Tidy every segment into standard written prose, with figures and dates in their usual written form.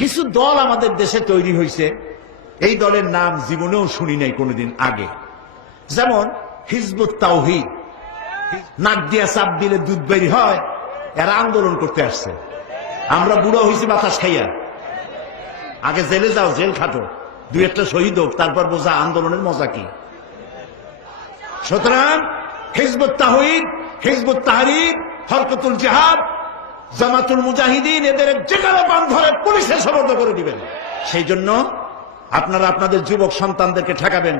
কিছু দল আমাদের দেশে তৈরি হয়েছে, এই দলের নাম জীবনেও শুনি নাই কোনোদিন আগে। যেমন হিজবুত তাওহীদ, নাক দিয়া চাপ দিলে দুধ বেরি হয়, এরা আন্দোলন করতে আসছে। আমরা বুড়ো হয়েছি বাতাস খাইয়া। আগে জেলে যাও, জেল খাটো, দুই একটা শহীদ হোক, তারপর বোঝা আন্দোলনের মজা কি। সুতরাং হিজবুত তাওহীদ, হিজবুত তাহরীর, হরকতুল জিহাদ, জামাতুল মুজাহিদিন, এদের যেখানে বান ধরে পুলিশে সোপর্দ করে দিবেন। সেই জন্য আপনারা আপনাদের যুবক সন্তানদেরকে ঠেকাবেন,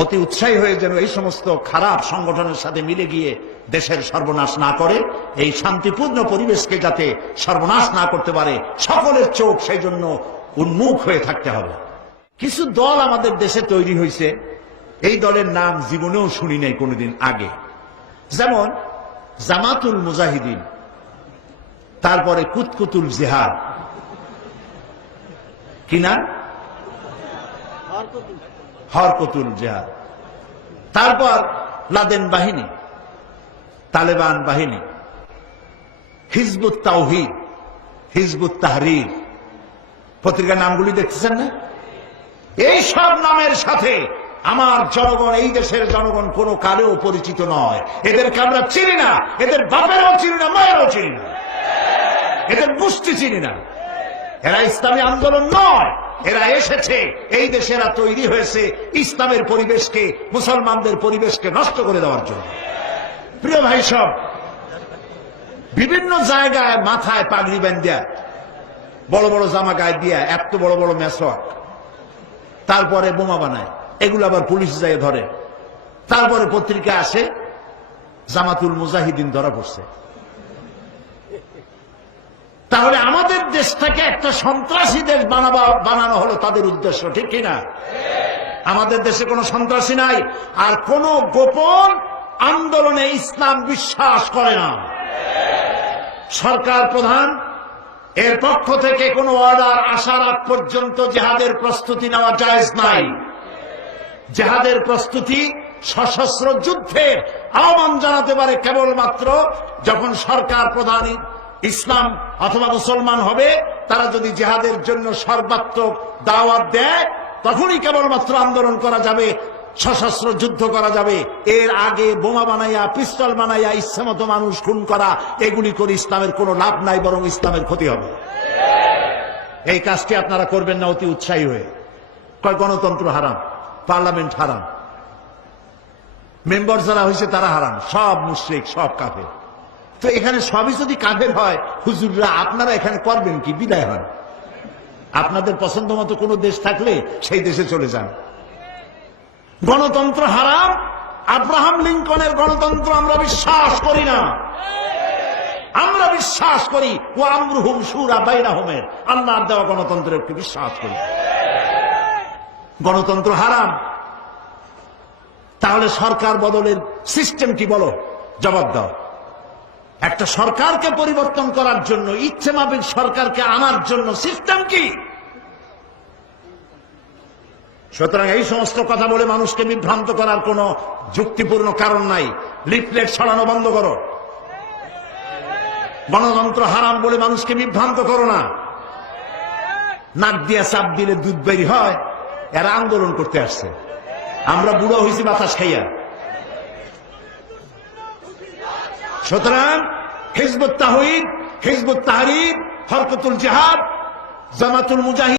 অতি উৎসাহী হয়ে যেন এই সমস্ত খারাপ সংগঠনের সাথে মিলে গিয়ে দেশের সর্বনাশ না করে, এই শান্তিপূর্ণ পরিবেশকে যাতে সর্বনাশ না করতে পারে, সকলের চোখ সেই জন্য উন্মুখ হয়ে থাকতে হবে। কিছু দল আমাদের দেশে তৈরি হয়েছে, এই দলের নাম জীবনেও শুনি নাই কোনোদিন আগে। যেমন জামাতুল মুজাহিদিন, তারপরে কুতকুতুল জিহাদ, কি নাম? হরকতুল জিহাদ, তারপর লাদেন বাহিনী, তালেবান বাহিনী, হিজবুত তাওহীদ, হিজবুত তাহরীর, পত্রিকার নামগুলি দেখতেছেন না? এই সব নামের সাথে আমার জনগণ, এই দেশের জনগণ কোনো কালেও পরিচিত নয়। এদেরকে আমরা চিনি না, এদের বাপেরও চিনি না, মায়েরও চিনি না, এদের গোষ্ঠী চিনি না। এরা ইসলামী আন্দোলন নয়, এরা এসেছে এই দেশে, এরা তৈরি হয়েছে ইসলামের পরিবেশকে, মুসলমানদের পরিবেশকে নষ্ট করে দেওয়ার জন্য। প্রিয় ভাই সব, বিভিন্ন জায়গায় মাথায় পাগড়ি বাঁধিয়া, বড় বড় জামা গায়ে দিয়া, এত বড় বড় মেসওয়াক, তারপরে বোমা বানায়, এগুলো আবার পুলিশ যায় ধরে। তারপরে পত্রিকা আসে জামাতুল মুজাহিদিন ধরা পড়ছে। তাহলে আমাদের দেশটাকে একটা সন্ত্রাসী দেশ বানানো হলো তাদের উদ্দেশ্য, ঠিক কিনা? আমাদের দেশে কোনো সন্ত্রাসী নাই, আর কোন গোপন আন্দোলনে ইসলাম বিশ্বাস করে না। সরকার প্রধান এর পক্ষ থেকে কোনো অর্ডার আসার আগ পর্যন্ত জিহাদের প্রস্তুতি নেওয়া জায়েজ নাই। জিহাদের প্রস্তুতি সশস্ত্র যুদ্ধের আহ্বান জানাতে পারে কেবলমাত্র যখন সরকার প্রধান ইসলাম অথবা মুসলমান হবে, তারা যদি জিহাদের জন্য সর্বাত্মক দাওয়াত দেয়, তখনই কেবলমাত্র আন্দোলন করা যাবে, সশস্ত্র যুদ্ধ করা যাবে। এর আগে বোমা বানাইয়া, পিস্তল বানাইয়া ইচ্ছামতো মানুষ খুন করা, এগুলি করে ইসলামের কোনো লাভ নাই, বরং ইসলামের ক্ষতি হবে। এই কাজটি আপনারা করবেন না অতি উৎসাহী হয়ে। কয় গণতন্ত্র হারাম, পার্লামেন্ট হারাম, মেম্বার যারা হয়েছে তারা হারাম, সব মুশরিক, সব কাফের। তো এখানে সবই যদি কাফের হয়, হুজুররা আপনারা এখানে করবেন কি? বিদায় হন। আপনাদের পছন্দ মতো কোনো দেশ থাকলে সেই দেশে চলে যান। গণতন্ত্র হারাম, আব্রাহাম লিঙ্কনের গণতন্ত্র আমরা বিশ্বাস করি না। আমরা বিশ্বাস করি ও আমরুহুম শুরা বাইনাহুমের, আল্লাহর দেওয়া গণতন্ত্রের বিশ্বাস করি। গণতন্ত্র হারাম, তাহলে সরকার বদলের সিস্টেম কি বলো? জবাব দাও। একটা সরকারকে পরিবর্তন করার জন্য, ইচ্ছে মাফিক সরকারকে আনার জন্য সিস্টেম কি? সুতরাং এই সমস্ত কথা বলে মানুষকে বিভ্রান্ত করার কোন যুক্তিপূর্ণ কারণ নাই। লিফলেট ছড়ানো বন্ধ করো। গণতন্ত্র হারাম বলে মানুষকে বিভ্রান্ত করো না। নাক দিয়া চাপ দিলে দুধ বেরি হয়, এরা আন্দোলন করতে আসছে। আমরা বুড়ো হয়েছি বাতাস খাইয়া। সুতরাং হিজবুত তাওহীদ, হিজবুত তাহরীর, হরকতুল জিহাদ, জামাতুল মুজাহিদিন